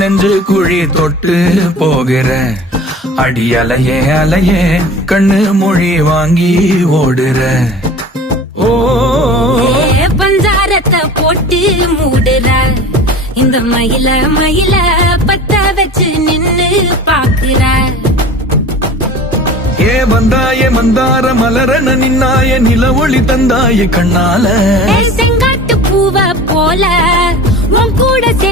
நெஞ்சு குழி தொட்டு போகிற அடி அலையே அலையே கண்ணு மொழி வாங்கி ஓடுற. ஓ பஞ்சாரத்தை போட்டு மூடுற இந்த மயில மயில பத்த வச்சு நின்னு பாக்குற. ஏ வந்தாய மந்தார மலரன நின்னாய நில ஒளி தந்தாய கண்ணால செங்காட்டு பூவ போல உன் கூட